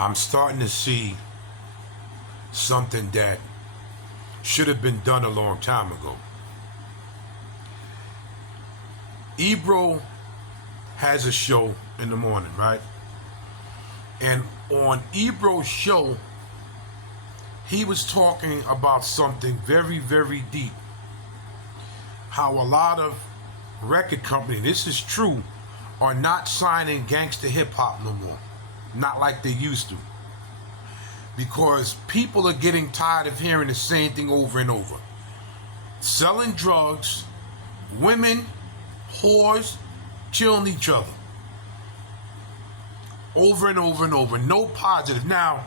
I'm starting to see something that should have been done a long time ago. Ebro has a show in the morning, right? And on Ebro's show, he was talking about something very, very deep. How a lot of record companies, this is true, are not signing gangster hip hop no more. Not like they used to. Because people are getting tired of hearing the same thing over and over. Selling drugs, women, whores, killing each other. Over and over and over. No positive. Now,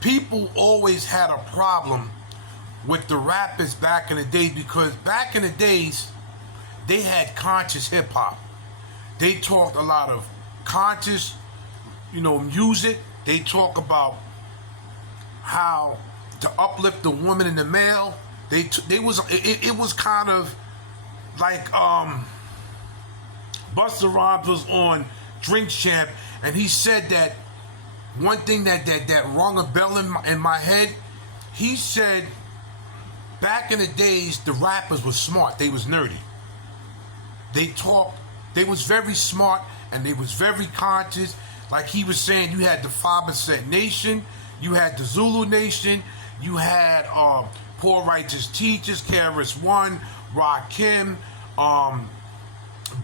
people always had a problem with the rappers back in the day, because back in the days, they had conscious hip hop. They talked a lot of conscious, music. They talk about how to uplift the woman and the male. It was kind of like Busta Rhymes was on Drink Champ, and he said that one thing that rung a bell in my head. He said back in the days the rappers were smart. They was nerdy. They talked. They was very smart and they was very conscious. Like he was saying, you had the 5% Nation, you had the Zulu Nation, you had Poor Righteous Teachers, KRS One, Rakim,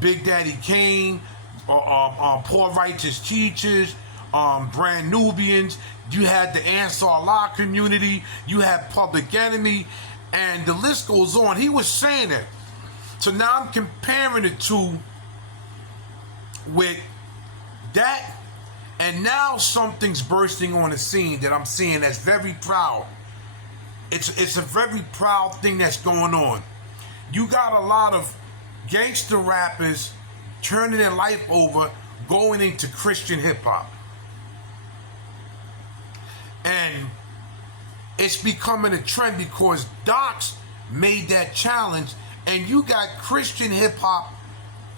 Big Daddy Kane, Poor Righteous Teachers, Brand Nubians. You had the Ansar Allah community. You had Public Enemy, and the list goes on. He was saying it. So now I'm comparing the two with that, and now something's bursting on the scene that I'm seeing that's very proud. It's a very proud thing that's going on. You got a lot of gangster rappers turning their life over, going into Christian hip-hop. And it's becoming a trend because Docs made that challenge, and you got Christian hip-hop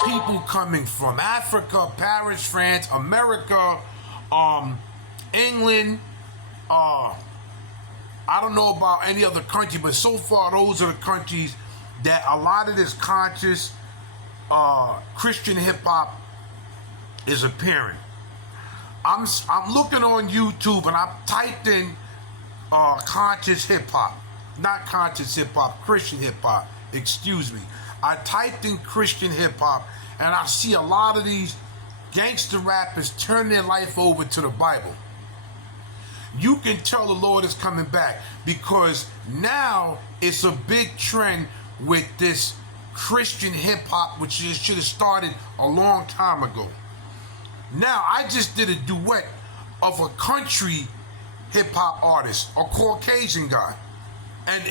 people coming from Africa, Paris, France, America, England. I don't know about any other country, but so far those are the countries that a lot of this conscious Christian hip-hop is appearing. I'm looking on YouTube and I've typed in conscious hip-hop. Not conscious hip-hop, Christian hip-hop. Excuse me. I typed in Christian hip-hop and I see a lot of these gangster rappers turn their life over to the Bible. You can tell the Lord is coming back, because now it's a big trend with this Christian hip-hop, which should have started a long time ago. Now, I just did a duet of a country hip-hop artist, a Caucasian guy, and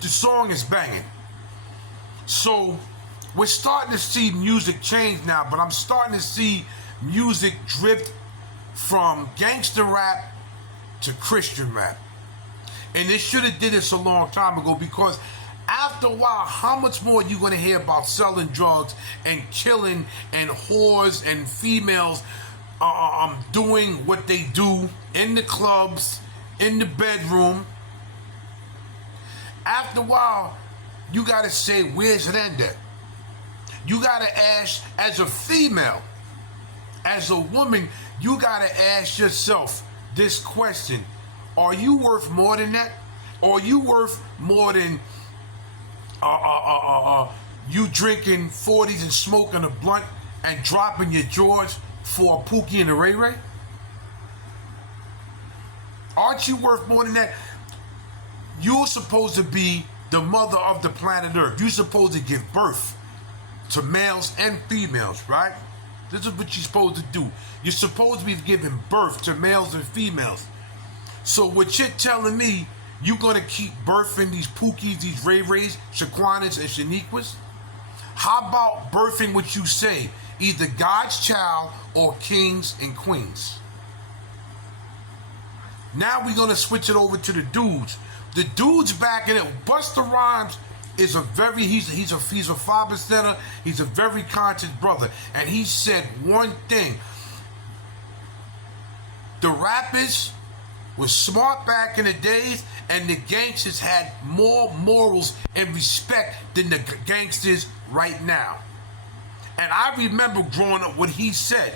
the song is banging. So we're starting to see music change now, but I'm starting to see music drift from gangster rap to Christian rap. And they should have did this a long time ago, because after a while, how much more are you going to hear about selling drugs and killing and whores and females doing what they do in the clubs, in the bedroom? After a while, you got to say, where's it end at? You got to ask, as a female, as a woman, you got to ask yourself this question: are you worth more than that? Or are you worth more than you drinking 40s and smoking a blunt and dropping your drawers for a Pookie and a Ray Ray? Aren't you worth more than that? You're supposed to be the mother of the planet Earth. You're supposed to give birth to males and females, right? This is what you're supposed to do. You're supposed to be giving birth to males and females. So what you're telling me, you're going to keep birthing these Pookies, these Ray Rays, Shaquanas, and Shaniquas? How about birthing what you say, either God's child or kings and queens? Now we're going to switch it over to the dudes. The dudes back in it, Busta Rhymes is he's a 5%er, he's a very conscious brother, and he said one thing: The rappers was smart back in the days, and the gangsters had more morals and respect than the gangsters right now. And I remember growing up what he said.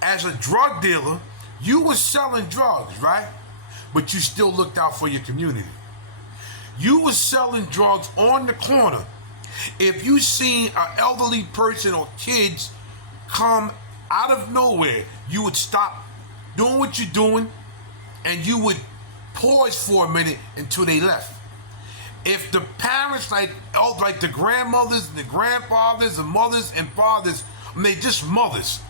As a drug dealer, you were selling drugs, right? But you still looked out for your community. You were selling drugs on the corner. If you seen an elderly person or kids come out of nowhere, you would stop doing what you're doing and you would pause for a minute until they left. If the parents, like the grandmothers and the grandfathers and mothers and fathers, they just mothers,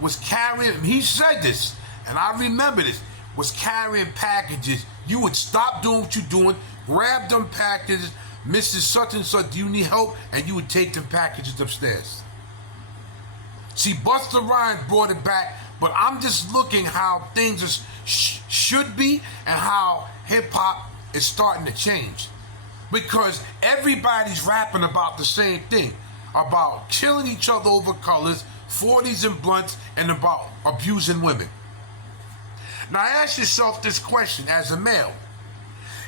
was carrying, he said this, and I remember this, was carrying packages, you would stop doing what you're doing, grab them packages, Mrs. Such and Such, do you need help? And you would take them packages upstairs. See, Busta Rhymes brought it back, but I'm just looking how things should be and how hip-hop is starting to change. Because everybody's rapping about the same thing, about killing each other over colors, 40s and blunts, and about abusing women. Now ask yourself this question as a male.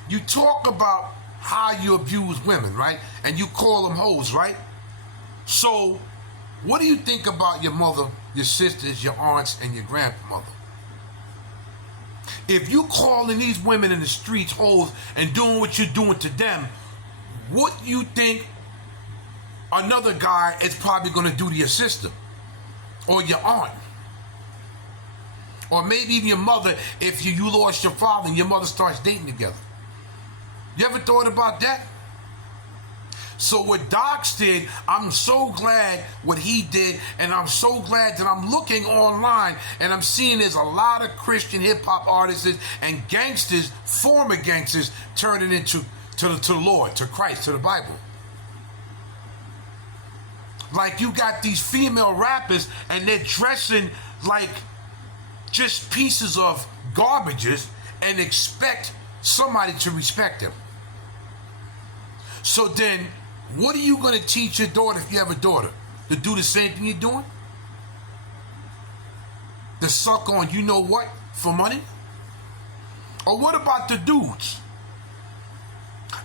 You talk about how you abuse women, right? And you call them hoes, right? So what do you think about your mother, your sisters, your aunts, and your grandmother? If you calling these women in the streets hoes and doing what you're doing to them, what you think another guy is probably going to do to your sister or your aunt? Or maybe even your mother if you lost your father and your mother starts dating together. You ever thought about that? So what Docs did, I'm so glad what he did, and I'm so glad that I'm looking online and I'm seeing there's a lot of Christian hip-hop artists and gangsters, former gangsters, turning into the Lord, to Christ, to the Bible. Like you got these female rappers and they're dressing like just pieces of garbages and expect somebody to respect them. So then, what are you going to teach your daughter if you have a daughter? To do the same thing you're doing? To suck on you know what for money? Or what about the dudes?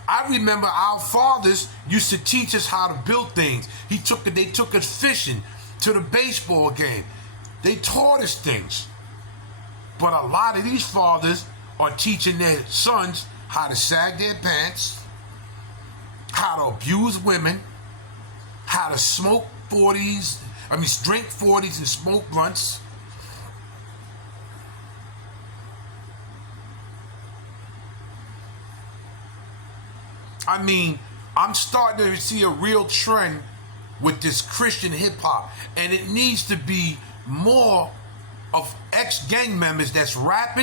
I remember our fathers used to teach us how to build things. They took us fishing, to the baseball game. They taught us things. But a lot of these fathers are teaching their sons how to sag their pants, how to abuse women, how to smoke drink 40s and smoke blunts. I mean, I'm starting to see a real trend with this Christian hip-hop, and it needs to be more of ex-gang members that's rap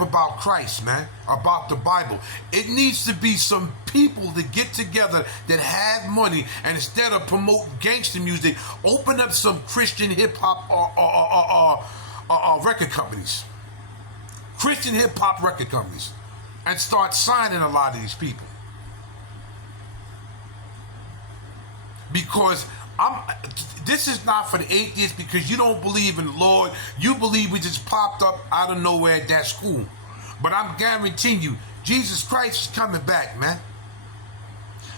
about Christ, man, about the Bible. It needs to be some people that get together that have money, and instead of promoting gangster music, open up some Christian hip-hop or record companies. Christian hip-hop record companies. And start signing a lot of these people. Because this is not for the atheists, because you don't believe in the Lord. You believe we just popped up out of nowhere at that school. But I'm guaranteeing you, Jesus Christ is coming back, man.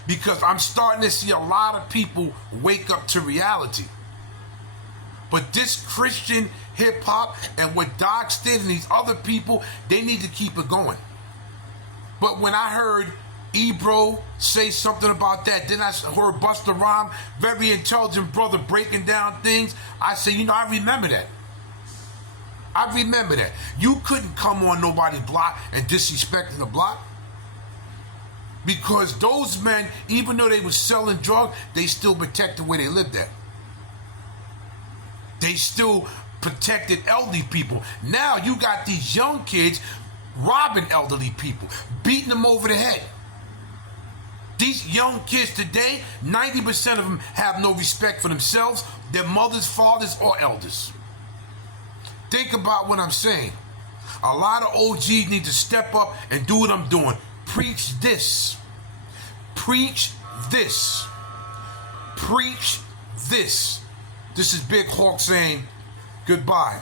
Because I'm starting to see a lot of people wake up to reality. But this Christian hip-hop and what Docs did and these other people, they need to keep it going. But when I heard Ebro say something about that, then I heard Busta Rhymes, very intelligent brother, breaking down things, I say, I remember that. I remember that. You couldn't come on nobody's block and disrespect the block. Because those men, even though they were selling drugs, they still protected where they lived at. They still protected elderly people. Now you got these young kids robbing elderly people, beating them over the head. These young kids today, 90% of them have no respect for themselves, their mothers, fathers, or elders. Think about what I'm saying. A lot of OGs need to step up and do what I'm doing. Preach this. Preach this. Preach this. This is Big Hawk saying goodbye.